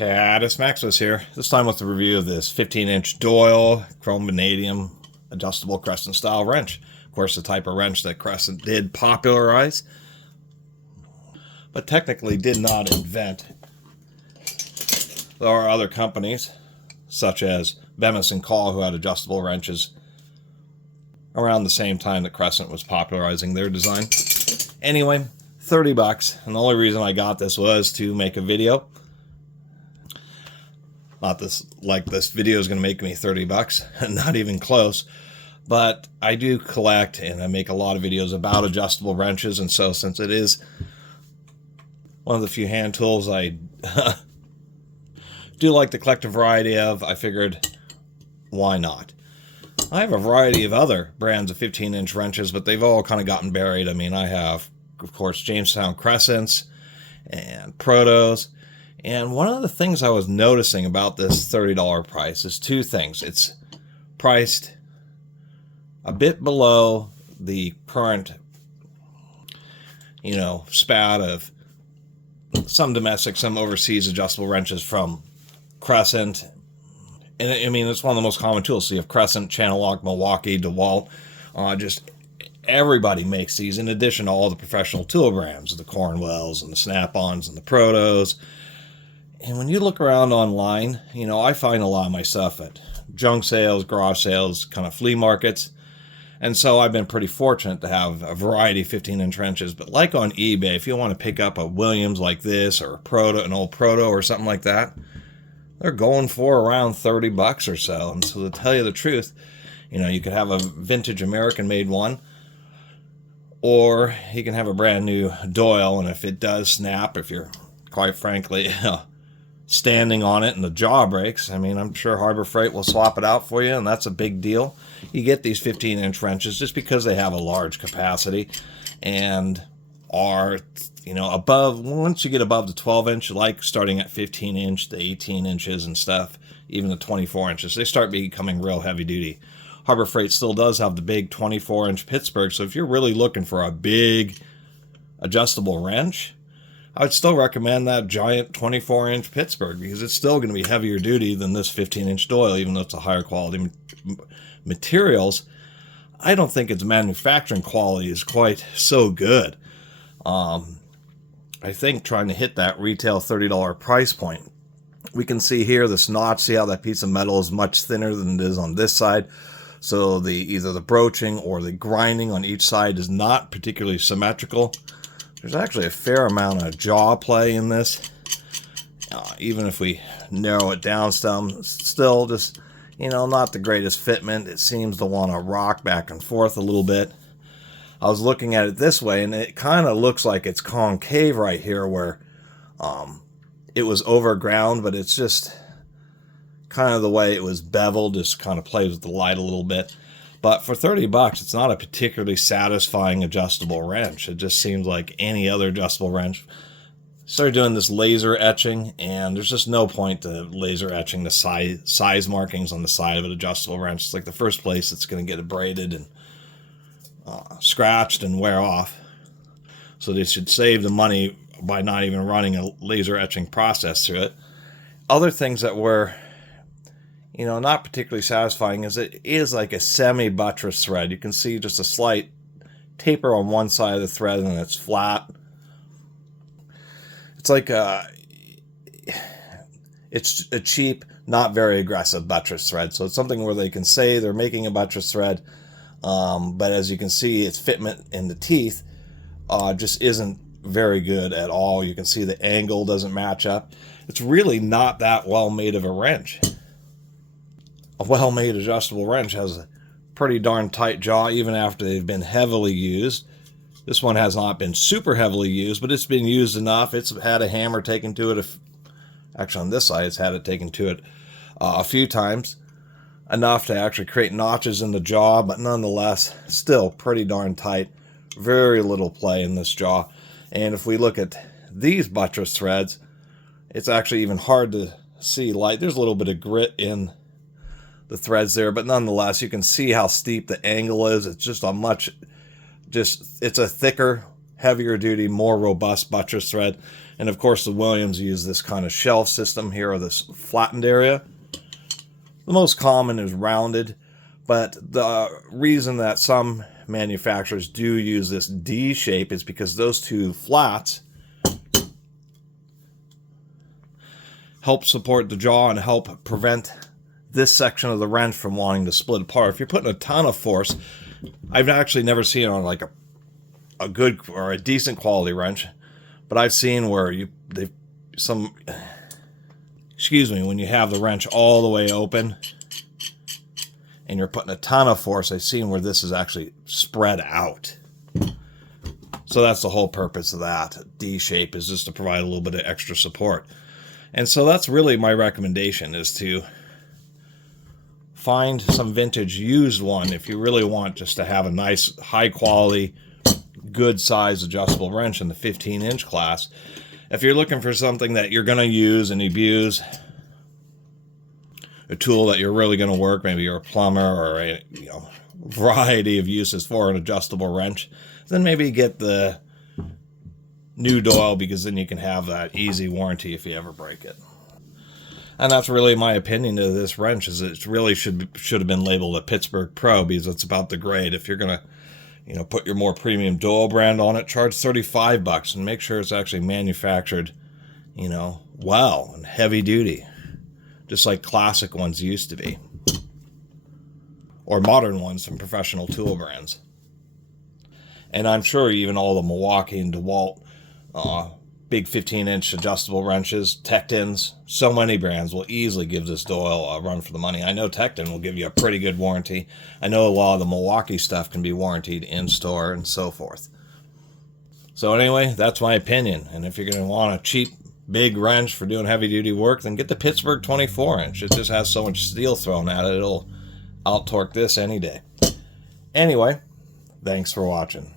Catus Maximus here, this time with a review of this 15-inch Doyle chrome vanadium adjustable Crescent style wrench. Of course, the type of wrench that Crescent did popularize, but technically did not invent. There are other companies, such as Bemis and Call, who had adjustable wrenches around the same time that Crescent was popularizing their design. Anyway, 30 bucks, and the only reason I got this was to make a video. Not this, like this video is going to make me 30 bucks, not even close. But I do collect and I make a lot of videos about adjustable wrenches, and so since it is one of the few hand tools I do like to collect a variety of, I figured, why not? I have a variety of other brands of 15-inch wrenches, but they've all kind of gotten buried. I mean, I have, of course, Jamestown Crescents and Protos. And one of the things I was noticing about this $30 price is two things. It's priced a bit below the current, spat of some domestic, some overseas adjustable wrenches from Crescent. And I mean, it's one of the most common tools. So you have Crescent, Channel Lock, Milwaukee, DeWalt. Just everybody makes these, in addition to all the professional tool brands, the Cornwells and the Snap-ons and the Protos. And when you look around online, I find a lot of my stuff at junk sales, garage sales, kind of flea markets. And so I've been pretty fortunate to have a variety of 15-inch wrenches. But like on eBay, if you want to pick up a Williams like this, or a Proto, an old Proto or something like that, they're going for around 30 bucks or so. And so to tell you the truth, you could have a vintage American-made one, or you can have a brand new Doyle. And if it does snap, if you're, quite frankly, standing on it and the jaw breaks, I mean, I'm sure Harbor Freight will swap it out for you, and that's a big deal. You get these 15-inch wrenches just because they have a large capacity and are, above, once you get above the 12-inch, like starting at 15-inch, the 18 inches and stuff, even the 24 inches, they start becoming real heavy duty. Harbor Freight still does have the big 24-inch Pittsburgh, so if you're really looking for a big adjustable wrench, I would still recommend that giant 24-inch Pittsburgh, because it's still going to be heavier duty than this 15-inch Doyle, even though it's a higher quality materials. I don't think its manufacturing quality is quite so good. I think trying to hit that retail $30 price point, we can see here this notch, see how that piece of metal is much thinner than it is on this side. So either the broaching or the grinding on each side is not particularly symmetrical. There's actually a fair amount of jaw play in this. Even if we narrow it down some, still just, not the greatest fitment. It seems to want to rock back and forth a little bit. I was looking at it this way, and it kind of looks like it's concave right here where it was overground, but it's just kind of the way it was beveled, just kind of plays with the light a little bit. But for 30 bucks, it's not a particularly satisfying adjustable wrench. It just seems like any other adjustable wrench. Started doing this laser etching, and there's just no point to laser etching the size markings on the side of an adjustable wrench. It's like the first place it's going to get abraded and scratched and wear off. So they should save the money by not even running a laser etching process through it. Other things that were not particularly satisfying is it is like a semi-buttress thread. You can see just a slight taper on one side of the thread, and it's flat. It's like it's a cheap, not very aggressive buttress thread. So it's something where they can say they're making a buttress thread, but as you can see, its fitment in the teeth just isn't very good at all. You can see the angle doesn't match up. It's really not that well made of a wrench. A well-made adjustable wrench has a pretty darn tight jaw even after they've been heavily used. This one has not been super heavily used, but it's been used enough. It's had a hammer taken to it. Actually, on this side, it's had it taken to it a few times. Enough to actually create notches in the jaw, but nonetheless, still pretty darn tight. Very little play in this jaw. And if we look at these buttress threads, it's actually even hard to see light. There's a little bit of grit in the threads there, but nonetheless, you can see how steep the angle is. It's just it's a thicker, heavier duty, more robust buttress thread. And of course the Williams use this kind of shelf system here, or this flattened area. The most common is rounded, but the reason that some manufacturers do use this D shape is because those two flats help support the jaw and help prevent this section of the wrench from wanting to split apart. If you're putting a ton of force, I've actually never seen it on like a good or a decent quality wrench, but I've seen where when you have the wrench all the way open and you're putting a ton of force, I've seen where this is actually spread out. So that's the whole purpose of that D shape, is just to provide a little bit of extra support. And so that's really my recommendation, is to find some vintage used one if you really want just to have a nice, high quality, good size adjustable wrench in the 15-inch class. If you're looking for something that you're going to use and abuse, a tool that you're really going to work, maybe you're a plumber or a variety of uses for an adjustable wrench, then maybe get the new Doyle, because then you can have that easy warranty if you ever break it. And that's really my opinion of this wrench, is it really should have been labeled a Pittsburgh Pro, because it's about the grade. If you're going to put your more premium Doyle brand on it, charge $35 and make sure it's actually manufactured, well and heavy duty, just like classic ones used to be, or modern ones from professional tool brands. And I'm sure even all the Milwaukee and DeWalt big 15-inch adjustable wrenches, Tectons, so many brands will easily give this Doyle a run for the money. I know Tecton will give you a pretty good warranty. I know a lot of the Milwaukee stuff can be warranted in-store and so forth. So anyway, that's my opinion. And if you're going to want a cheap, big wrench for doing heavy-duty work, then get the Pittsburgh 24-inch. It just has so much steel thrown at it, it'll out-torque this any day. Anyway, thanks for watching.